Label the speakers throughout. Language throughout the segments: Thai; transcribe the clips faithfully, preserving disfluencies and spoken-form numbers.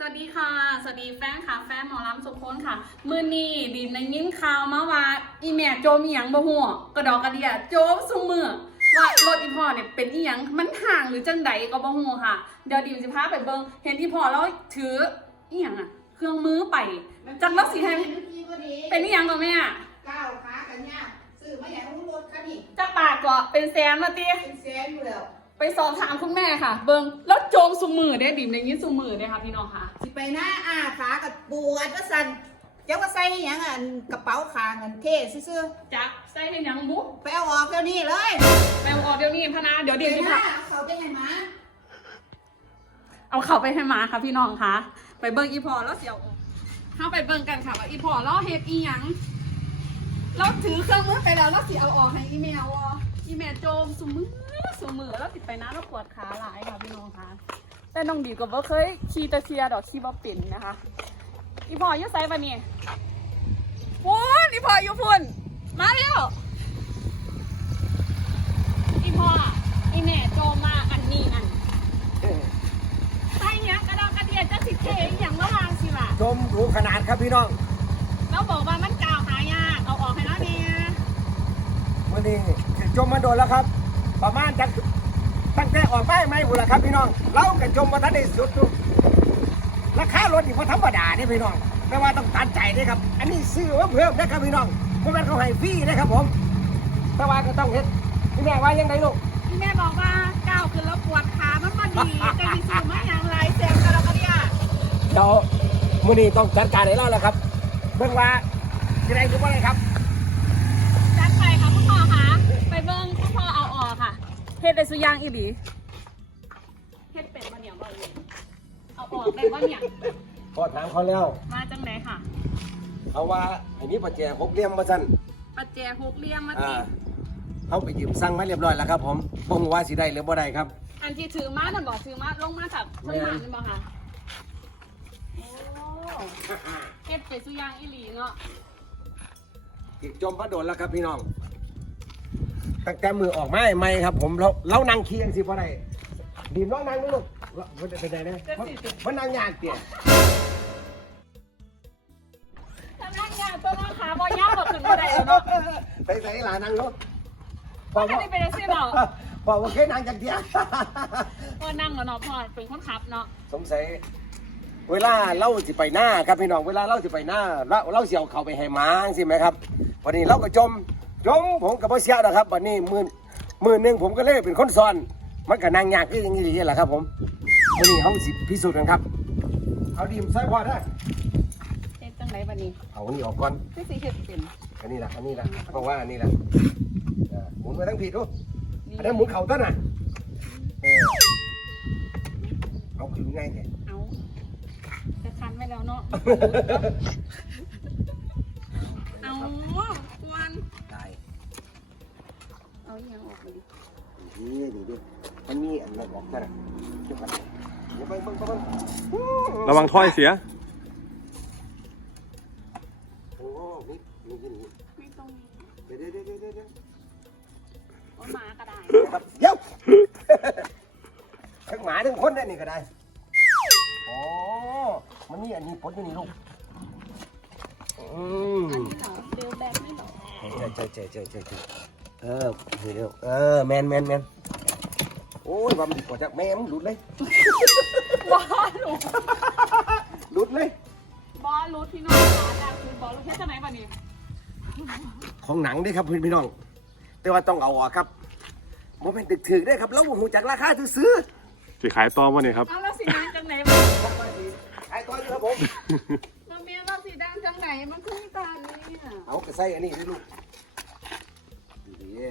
Speaker 1: วัสดีค่ะสวัสดีแฟนค่ะแฟนหมอลำสุขคนค่ะมือนี้ดิมในยิ้มข่าวมาว่าอีแม่โจมอีหยังบ่หัวกระดอกกระเดียโจมซุมือว่ารถอีพ่อเนี่ยเป็นอีหยังมันห่างหรือจังใดก็บ่หัวค่ะเดี๋ยวดิมสิพาไปเบิ่งเห็นอีพ่อแล้วถืออีหยังอะเครื่องมือไปจังแล้วสิให้เป็นอีหยังก็แม่
Speaker 2: ก้าวขากันยากซื้อมาอย่างรู้รถคันนี้
Speaker 1: จักบาทก็เป็นแสนมาติ
Speaker 2: เป็นแสนอยู่แล้ว
Speaker 1: ไปสอบถามคุณแม่ค่ะ เบิ่งแล้วโจมซุมือได้ดิมในยิ้มซุมือได้ค่ะพี่น้องค่ะ
Speaker 2: สิไปหน้าอาขากับปวดก็สั่นเจ้าก็ใส่อย่างอันกระเป๋าคางอันเท่ซื่อ
Speaker 1: จักใส่เป็นหยังบุ๊
Speaker 2: ไปเอาออกเดี๋ยวนี้เลย
Speaker 1: ไปเอาออกเดี๋ยวนี้พนาเดี๋ยวเดี๋ยวจะพา
Speaker 2: เอาเขาไปให้หมา
Speaker 1: เอาเขาไปให้หมาค่ะพี่น้องค่ะไปเบิ่งอีพอแล้วเสียวเข้าไปเบิ่งกันค่ะว่าอีพอแล้วเฮ็ดอีหยังเราถือเครื่องมือไปแล้วเราสิเอาออกให้อีเมลอ่ะอีเมลโจมสุมือสุมือแล้วติดไปนะเราปวดขาหลายค่ะพี่น้องค่ะแต่น้องดีก็บ่เคยขี่ตะเคียดอกขี่บ่เป็นนะคะอีพออยู่ไสบัดนี้พุ่นอีพออยู่พุ่นมาเร็วอีพออีแม่โจมมาอันนี้อันใส่เนี้ยกระดองกระเดียดจะสิเทอย่างระวางสิว่ะ
Speaker 3: ชมรู้ขนาดครับพี่น้อง
Speaker 1: เราบอกว่ามันกาวหายากเอาออกให้แล้วเนี่ย
Speaker 3: วันนี้จมมาโดนแล้วครับประมาณจากตั้งแต่ออกไปไม่บุญละครับพี่น้องเรากับจมมาทันได้สุดทุกราคารถนี่พอธรรมดานี่พี่น้องแต่ว่าต้องตัดใจด้วยครับอันนี้ซื้อว่าเพิ่มนะครับพี่น้องเพราะมันเขาให้ฟรีนะครับผมแต่ว่าก็ต้องเห็นพี่แม่ว่ายังไงลูก
Speaker 1: พี่แม่บอกว่าก้าวขึ้นแล้วปวดขามันก็ดีแต่ดิสูไม่อย่างไรเสียงกระดองกระเดีย
Speaker 3: เดี๋ยวมื้อนี้ต้องจัดการให้เราแล้วครับเบิ่งว่าจะได้หรือไม่ได้ครับ
Speaker 1: จัดไปค่ะคุณพ่อคะไปเบิ้งคุณพ่อเอาออกค่ะเฮ็ดได้สุยางอีหลีเฮ็ดเป็ดบะเหนียวบะเลยเอาออกได้บะเหนียว
Speaker 3: พอถามเขาแล้ว
Speaker 1: มาจังไหนค่ะ
Speaker 3: เอาว่าอันนี้ประแจหกเหลี่ยมมาสั่น
Speaker 1: ประแจหกเหลี่ยมมาติ
Speaker 3: เขาไปยืมสั่งมาเรียบร้อยแล้วครับผมบ่งว่าสิได้หรือบ่ได้ครับ
Speaker 1: อันที่ถือมาน่ะบอกถือมาลงมาจากเครื่องหมายนี่บ่ค่ะโอ้เฮ็ดเป็ดสุยางอีหลีเนาะ
Speaker 3: ติดจมพระโดนแล้วครับพี่น้องตั้งแต่มือออกมาใหม่ครับผมเราเรานั่งเคียงสิพอได้ดีมน้องนั่งลูกมันเป็นไงนะมันนั่งยากเตี่ย
Speaker 1: ถ้านั่งยากตัวน้องขาบอยากบอกขึ้นมาได้เนาะ
Speaker 3: ไปใส่หลานนั่งลูก
Speaker 1: พ่อไม่เป็นสิเนาะ
Speaker 3: พ่อว่าเคยนั่งจังเดียว
Speaker 1: พ่อนั่งแล้วเนาะพ่อเป็นคนขับเนาะ
Speaker 3: สงสัยเวลาเล่าสิไปหน้าครับพี่น้องเวลาเล่าสิไปหน้าเล่าเล่าเสียวเขาไปให้ม้าสิไหมครับวันนี้เราก็จมจมผมกับพ่อเสียนะครับวันนี้มือมือหนึ่งผมก็เลยเป็นคนซ้อนมันก็นั่งยากที่อย่างนี้แหละครับผมวันนี้เขาสิพิสูจน์กันครับเอาดีมใส่พอได้
Speaker 1: เฮ็ดจังไหนวันนี้
Speaker 3: เอาอันนี้ออกก่อน
Speaker 1: คือสิเฮ็ดเป็น
Speaker 3: อันนี้แหละอันนี้แหละเพราะว่าอันนี้แหละหมุนไปทั้งผิดดูอันนี้หมุนเข่าต้นน่ะเอาคือง่ายไง
Speaker 1: เอาจะคันไว้แล้วเนาะเอากวน
Speaker 3: ตาย
Speaker 1: เอาอย่างออกมาดิ
Speaker 3: นี่ดูดิอันนี้อันนั้นออกกันเดี๋ยวไปเดี๋ยวไปเบิ่งก่อน
Speaker 4: ระวังถ้อยเสีย
Speaker 3: โอ้นี่นี่นี่
Speaker 1: ไม่ตรงนี้
Speaker 3: เดี๋ยวเดี๋ยวเดี๋ยวเดี๋ยว
Speaker 1: เอาหมากระได้
Speaker 3: เดี๋ยวทั้งหมาทั้งคนได้นี่ก็ได้อ๋อมันนี่อันนี้ปนอยู่นี่ลูกอืม
Speaker 1: อันนี้เหรอเดลแบกนี่เหรอ
Speaker 3: ใช่ใช่ใช่ใช่ใช่เออเดี๋ยวเออแมนแมนแมนโอ้ยบำดีกว่าจากแม่มึงหลุดเลย
Speaker 1: บอลหลุด
Speaker 3: หลุดเลย
Speaker 1: บอลหลุดพี่น้องขาดาคือบอลหลุดแค่ไหนบ้านี่
Speaker 3: ของหนังด้วยครับพี่น้องแต่ว่าต้องเอาออกครับโมเมนต์ตึกถึกได้ครับแล้วหูจากราคาซื้อ
Speaker 4: สิขายตอมวะเนี่ยครับ
Speaker 1: เอาแล้วสีดังจังไหนบ้าง
Speaker 3: ขายตออยู่ครับผม
Speaker 1: มาเมียเราสีดังจังไหนมันคือตานี่
Speaker 3: เอากระใส่อันนี้ด้วยลูกดีๆ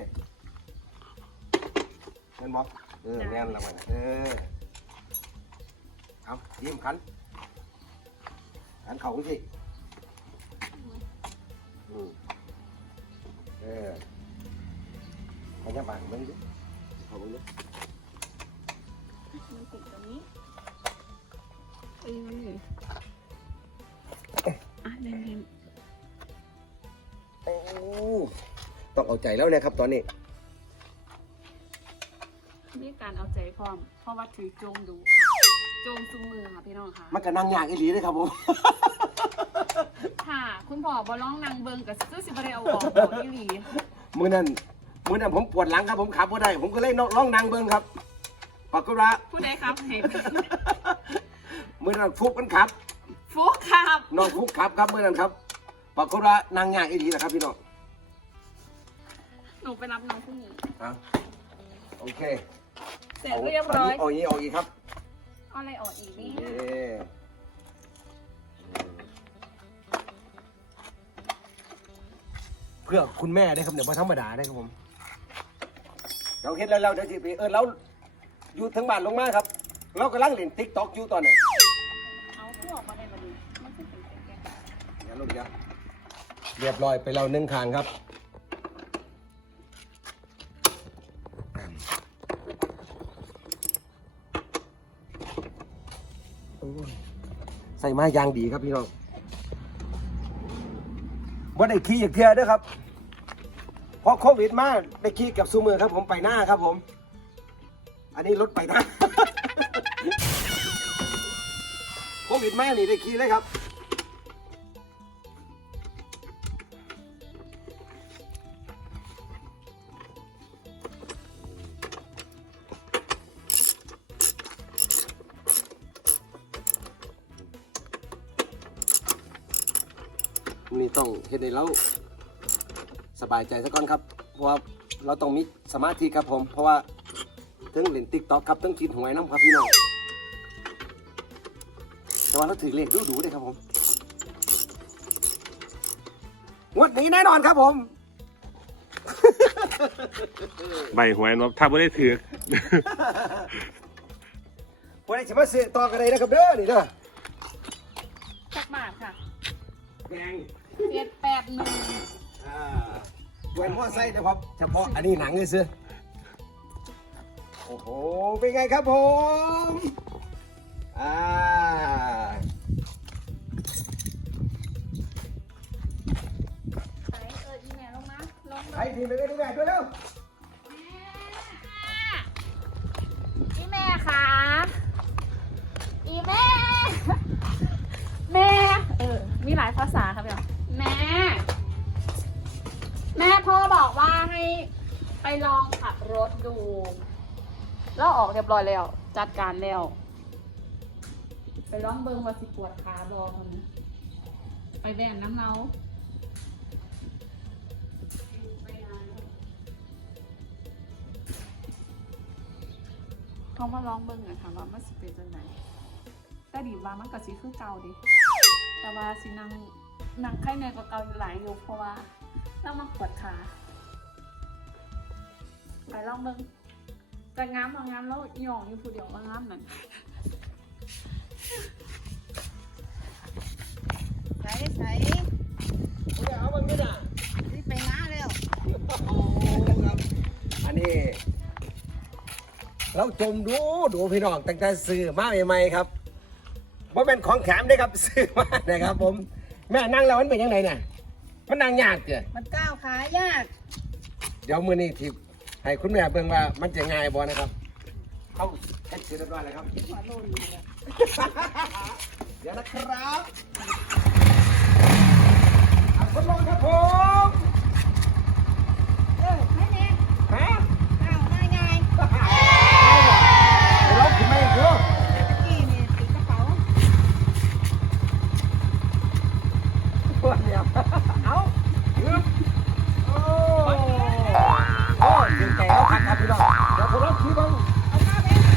Speaker 3: เงินบอกเออแน่นแล้วมันเออเอายิ้มขันขันเข่าสิอืมเออขยับบ้างมึงดิเขามึงดิ
Speaker 1: มันติดตรงนี้เอออ่ะเน้น
Speaker 3: ๆโอ้ต้องเอาใจแล้วนะครับตอนนี้
Speaker 1: มีการเอาใจพร้อมเพราะว่าถือโจมดูค่ะโจมซูมือค่ะพี่น้องค่ะ
Speaker 3: มันก็นั่งยากอีหลีเลยครับผม
Speaker 1: ค่ะ คุณพ่อบอร้องนางเบิงกับซื้อสิบได้เอาออกบอกอีหลี
Speaker 3: มือนั้นมือนั้นผมปวดหลังครับผมขับบ่ได้ ผมก็เลยล่องนั่งเบิ่งครับปรากฏว่า
Speaker 1: ผู้ใดครับเห็น
Speaker 3: มือนั้นฟุกมันขับ
Speaker 1: ฟุกครับ
Speaker 3: น้องฟุกขับครับมือนั้นครับปรากฏว่านางยากอีหลีนะครับพี่น้อง
Speaker 1: หนูไปรับน้องพรุ่งนี้
Speaker 3: อ่ะโอเค
Speaker 1: เสร็จเรียบร้อย
Speaker 3: เอาอย่างนี้เอาอย่างนี้ครับ
Speaker 1: เอาอะไรออกอีกนี่
Speaker 3: เย้เพื่อคุณแม่ได้ครับเดี๋ยวมาธรรมดาได้ครับผมเราเฮ็ดแล้วเราเดี๋ยวสิไปเออเราอยู่ทั้งบ้านลงมาครับ เรากำลังเล่นติ๊กต็อกอยู่ตอนนี้
Speaker 1: เอาผู้ออกมาได้มาดูมันคือเป็นแกะ
Speaker 3: เดี๋ยวลงเดี๋ยวเรียบร้อยไปเราหนึ่งคางครับใส่ไม้ยางดีครับพี่น้องว่าได้ขี่อย่างเทียด้วยครับเพราะโควิดมาได้ขี่กับซูมือครับผมไปหน้าครับผม อันนี้รถไปหน้า โควิดมานี่ได้ขี่เลยครับนี่ต้องเห็นในเราสบายใจซะก่อนครับเพราะว่าเราต้องมีสมาธิครับผมเพราะว่าถึงเล่นติ๊กต็อกครับต้องกินหวยน้ำครับพี่น้องแต่ว่าเราถือเลขดูดูเลยครับผมงวดนี้แน่นอนครับผม
Speaker 4: ใบหวยเนาะถ้าไม่ได้ถือ
Speaker 3: วันนี้จะมาซื้อต่อกันเลยนะครับเด้อนี่เด้อ
Speaker 1: จักบาทค่ะ
Speaker 3: แดง
Speaker 1: เจ็ดแปดหนึ่ง
Speaker 3: อ่าเวนพ่อไส้นะครับเฉพาะอันนี้หนังเลยซื้อโอ้โหเป็นไงครับผมอ่า
Speaker 1: ไหนเอออีแม่ลงมาลง
Speaker 3: ใครทีมไปกันดูแม่ด้วยเร็ว
Speaker 1: อีแม่ค่ะอีแม่ แม่ เออ มีหลายภาษาครับพี่แม่ แม่พ่อบอกว่าให้ไปลองขับรถดู แล้วออกเรียบร้อยแล้ว จัดการแล้ว ไปลองเบิ้งว่าสิปวดขาบอมันไปแดนน้ำเนาเขามาลองเบิ้งอะค่ะว่ามันสิเป็นจังไหนแต่ดีว่ามันก็สิคือเก่าดิ แต่ว่าสินั่งนั่งไข้ในกว่าเก่าอยู่หลายอยู่เพราะว่าเรามาปวดขาไปลองเบิ้งแต่งามบางงามแล้วหย่องอยู่ผู้เดียวว่างามนั่น
Speaker 2: ใส่ใส่
Speaker 3: เอามันไม่ได้
Speaker 2: นี่ไปน้าแล้ว
Speaker 3: อันนี้เราจมดูดูพี่น้องตั้งแต่ซื้อมาใหม่ๆครับว่าเป็นของแถมด้วยครับซื้อมานะครับผมแม่นั่งแล้วมันเป็นยังไงเนี่ยมันนั่งยากเกิน
Speaker 2: มันก้าวขายาก
Speaker 3: เดี๋ยวมือนี้ทิพให้คุณแม่เบิ่งว่ามันจะง่ายบ่นะครับเข้าแท็กซี่เรียบร้อยแล้วครับ
Speaker 2: หัวโลนอยู่เลย
Speaker 3: เดี๋ยวนะครับอ่ะทดลองครับผม
Speaker 2: เออไม่เนี่ย
Speaker 3: ฮะ
Speaker 2: ก้าวง่ายง่าย
Speaker 3: ไปลองขึ้นมาอีกเด้อ
Speaker 2: ตะกี้นี่ติดกระเป๋า
Speaker 3: ตัวเดียวเอาฮึบโอ้โอ้ยิงแก่แล้วครับครับพี่น้องเดี๋ยวผมลองขี่บ้าง
Speaker 2: เอาข้าวไปหา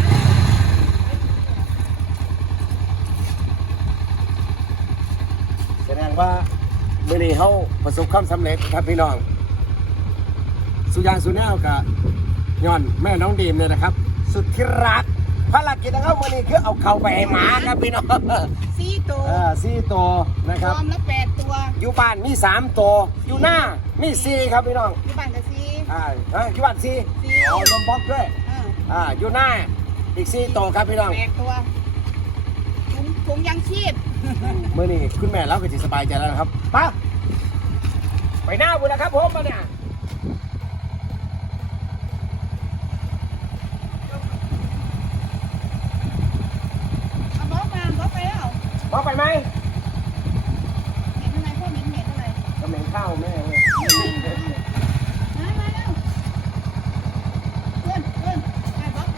Speaker 3: แสดงว่ามื่อนี้เขาประสบความสำเร็จครับพี่น้องสุยางสุแนวกับย้อนแม่น้องดีมเนี่ยนะครับ สุดที่รักภารกิจของเขามื่อนี้คือเอาเข่าไปให้หมาครับพี่น้อง
Speaker 2: สี่ตัว
Speaker 3: เออสี่ตัวนะ
Speaker 2: ร
Speaker 3: ครับ
Speaker 2: วมแล้วแปดตัว
Speaker 3: อยู่บ้านมีสามตัวอยู่หน้ามีสี่ครับพี่น้อง
Speaker 2: อยู่บ้านกับสี่
Speaker 3: อ่าเอ้ยอยู่บ้านสี่
Speaker 2: สี่
Speaker 3: เอาลมบล็อกด้วย
Speaker 2: เออ
Speaker 3: อ่าอยู่หน้าอีกสี่ตัวครับพี่น้อง
Speaker 2: แปดตัวถุงถุงยังชีพ
Speaker 3: เมื่อนี้คุณแม่เราก็จะสบายใจแล้วนะครับไป้าไปหน้าบุญนะครับผมมาเนี่ยพอไปไหม
Speaker 2: เห็นอะไรพวกเหม็นเหม็นอะไร
Speaker 3: ก็เหม็นข้าวแม่เว้ย
Speaker 2: มามาเร็วเพื่อนเพื่อนไอ้บ๊อบ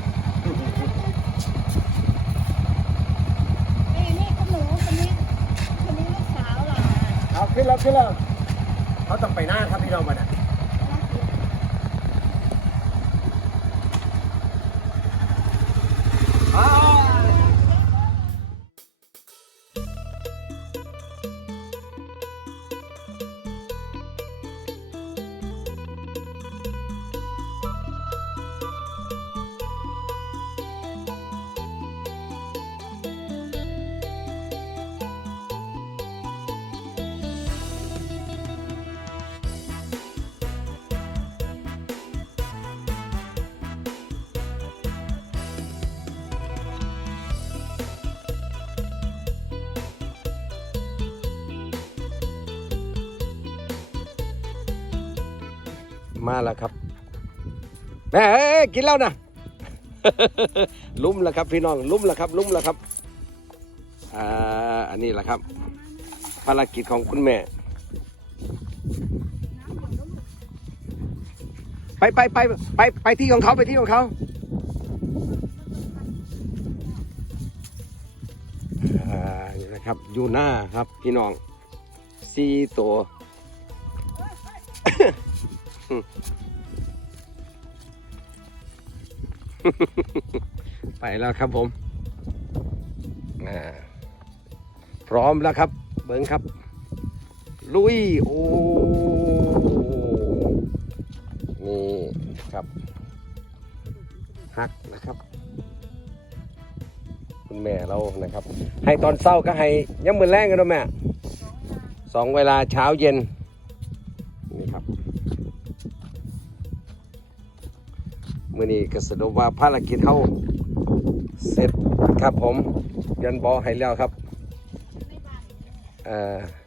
Speaker 2: ไอ้นี่คุณหนูคนนี้คนนี้ลูกสาวเหรอ
Speaker 3: เอาขึ้นแล้วขึ้นแล้วเขาต้องไปหน้าครับพี่น้องมาน่ะอ้าว มาแล้วครับแม่เอ้ยกินแล้วนะ ลุ่มแล้วครับพี่น้องลุ่มแล้วครับลุ่มแล้วครับอ่าอันนี้แหละครับภารกิจของคุณแม่ไปไปไปไปไปที่ของเขาไปที่ของเขาอ่านี่นะครับอยู่หน้าครับพี่น้องสี่ตัว ไปแล้วครับผมอ่าพร้อมแล้วครับเบิ้งครับลุยโอ้นี่ครับฮักนะครับคุณแม่เรานะครับ ให้ตอนเช้าก็ให้ยังมือแรงกันด้วยแม่สองเวลาเช้าเย็นนี่ครับมื่อนี้ก็สรุปว่าภารกิจเขาเสร็จครับผมยันบอให้แล้วครับเอ่อ